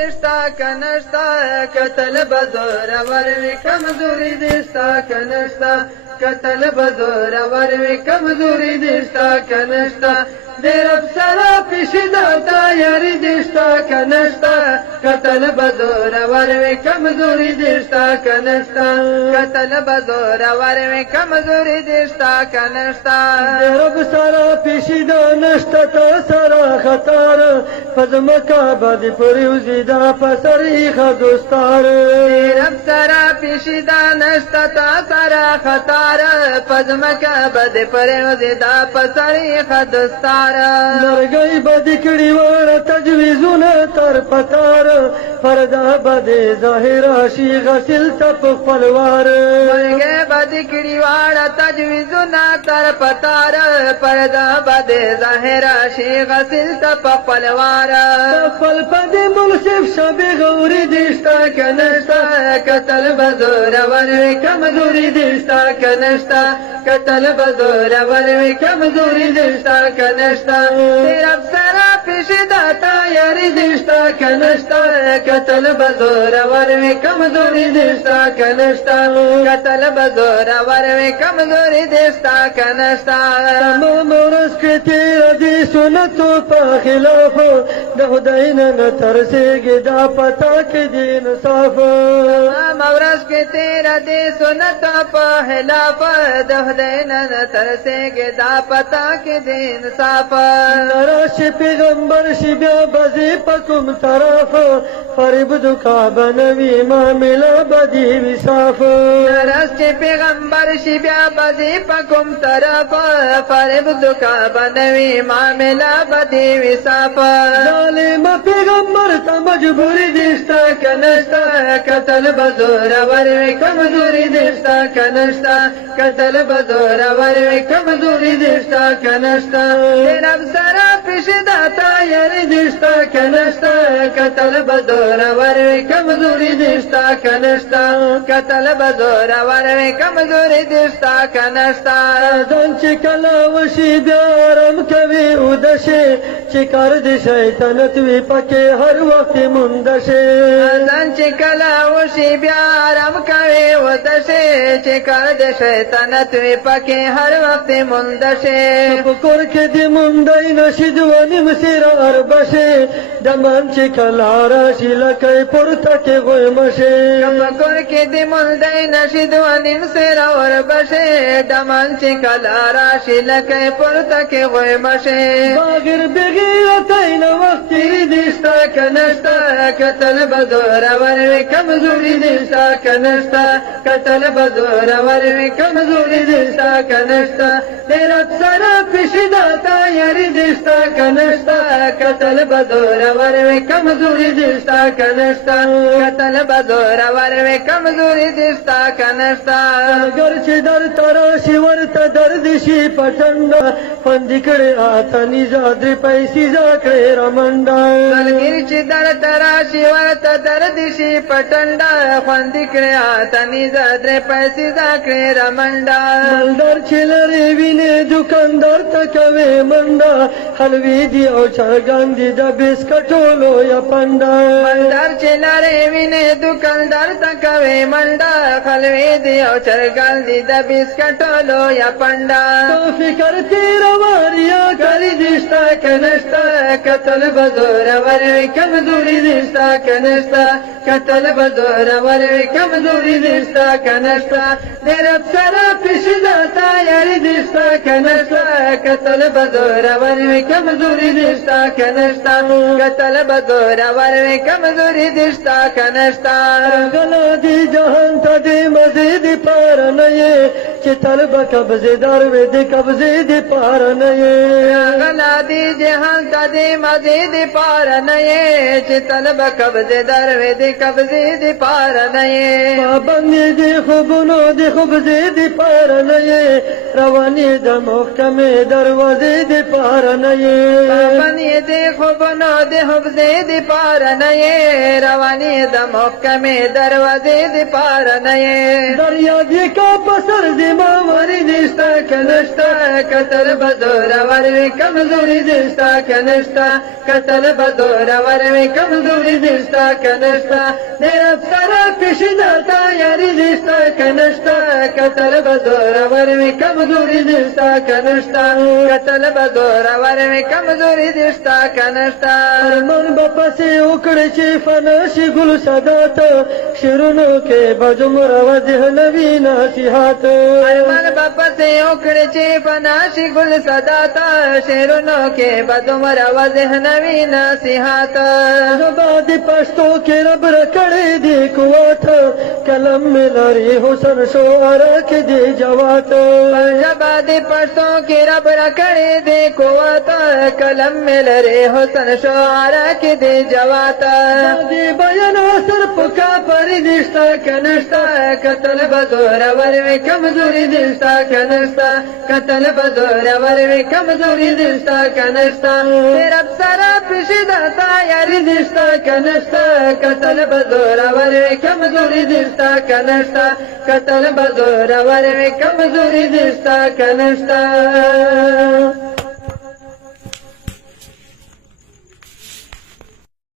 دشتا کنشتا کتل بزور وروی کمزوری دشتا کنشتا کتل بزور وروی کمزوری دشتا کنشتا دیر افسرا پیشیدا تا یاری دشتا کنشتا کتل بزور وروی کمزوری دشتا کنشتا کتل بزور وروی کمزوری دشتا کنشتا دیر افسرا پیشیدا نشتا تا سرا خطار پزمکا بادی پریوزی دا پسری خدوستار دیر افسرا پیشیدا نشتا تا سرا خطار پزمکا بادی پریوزی دا پسری خدوستار نرگئی بدی کڑی وار تجویزون تر پتار فردا بدی ظاہر شی غسل تپ پلوار مرگے بدی کڑی وار تجویزون تر پتار فردا بدی ظاہر شی غسل تپ پلوار پل پدی ملسف شب غوری دشتا کنشتا کتل بزور وروی کمزوری دشتا کنشتا کتل بزور وروی کمزوری دشتا کنشتا دیر افسرا پیشیدا تا یاری دشتا کنشتا کتل بزور وروی کمزوری دشتا کنشتا کتل بزور وروی کمزوری دشتا کنشتا تمام ورځ کې تیر دي سنتو په خلاف د خدای نه ترسېږي دا پتا کې دي انصاف تمام ورځ کې تیر دي سنت په خلاف د خدای نه ترسېږي دا پتا کې دي انصاف راشي پیغمبر شي بیا بځي په کوم طرف فریب دکا بنوي معامله بدی وصاف رس چې پیغمبر شي بیا بځي په کوم طرف فریب دکا بنوي معامله بدی وصاف ظالم پیغمبر ته مجبوری دشتا کنشتا کتل بزور وروی کمزوری دشتا کنشتا کتل بزور وروی کمزوری دشتا کنشتا دیر افسرا پیشیدا تا یاری دشتا کنشتا کتل بزور وروی کمزوری دشتا کنشتا کتل بزور وروی کمزوری دشتا کنشتا ځان چې کله وشي بیا آرام کوي ودشه چې کار د شیطانت وي پکې هر وخت مندشه ځان چې کله وشي بیا آرام کوي ودشه چې کار د شیطانت وي پکې هر وخت مندشه په کور کې دې مندای نشي دواني مسیره اربشه دمان چې کله راشي لکه پورته کې غوی مشه په کور کې دې مندای نشي دواني مسیره وربشه دمان چې کله راشي لکه پورته کې غوی مشه باغر بغیرت این وقت دشتا کنشتا کتل بزور وروی کمزوری دشتا کنشتا کتل بزور وروی کمزوری دشتا کنشتا دیر افسرا پیشیدا تا یاری دشتا کنشتا کتل بزور وروی کمزوری دشتا کنشتا کتل بزور وروی کمزوری دشتا کنشتا اگر چې در تراشي ورته درد شي پټنډه خوندې کړې آتني زادرې پیسې ځکړې رمنډه ملګری چې در تراشي ورته درد شي پټنډه خوندې کړې آتني زادرې پیسې ځکړې رمنډه مالدار چې لرې وینې دوکاندار ته کوي منډه حلوي دي او چرګان دي د بسکټو لویه پنډه مالدار چې لرې وینې دوکاندار ته کوي منډه حلوي دي او چرګان دي د بسکټو لویه پنډه تو فکر تیره واریا کری دشتا کنشتا کتل بزور وروی کمزوری دشتا کنشتا کتل بزور وروی کمزوری دشتا کنشتا دیر افسرا پیشیدا تا یاری دشتا کنشتا کتل بزور وروی کمزوری دشتا کنشتا کتل بزور وروی کمزوری دشتا کنشتا غلا دی جهان ته دې مزید پار نه یې چې طلب قبضېدار وې د قبضې د پار نه یې غلا دی جهان ته دې مزید پار نه یې چې طلب قبضېدار وې د قبضې د پار نه یې پابندې د خوبونو د قبضې د پار نه یې روانې د محکمې دروازې د پار نه یې پابندې د خوبونو د قبضې د پار نه یې روانې د محکمې دروازې د پار نه یې دریا دې کا پسر دې باوری دشتا کنشتا قتل بدور ورمی کمزوری دشتا کنشتا قتل بدور ورمی کمزوری دشتا کنشتا دیر افسرا پیشدا تیاری دشتا کنشتا قتل بدور ورمی کمزوری دشتا کنشتا قتل بدور ورمی کمزوری دشتا کنشتا ارمان باپا سے اکڑ چی فناشی گل صدات شیرونو کے بجمر وجہ نبی نصیحات ارمان باپا سے اکڑ چی فناشی گل صداتا شیرونو کے بدمر وضح نوی نصیحات زباد پشتو کے رب رکڑے دی قوات کلم میں لاری حسن شعرا کے دی جوات جباد پشتوں کی رب رکڑے دے قوت قلم میں لرے حسن شعرا کی دے جوات دی بیان اثر پکا پر دشتا کنشتا قتل بدور ورمی کمزوری دشتا کنشتا قتل بدور ورمی کمزوری دشتا کنشتا تیرا سرا پیشدا تیاری دشتا کنشتا قتل بدور ورمی کمزوری دشتا کنشتا قتل بدور ورمی کمزوری دشتا کنشتا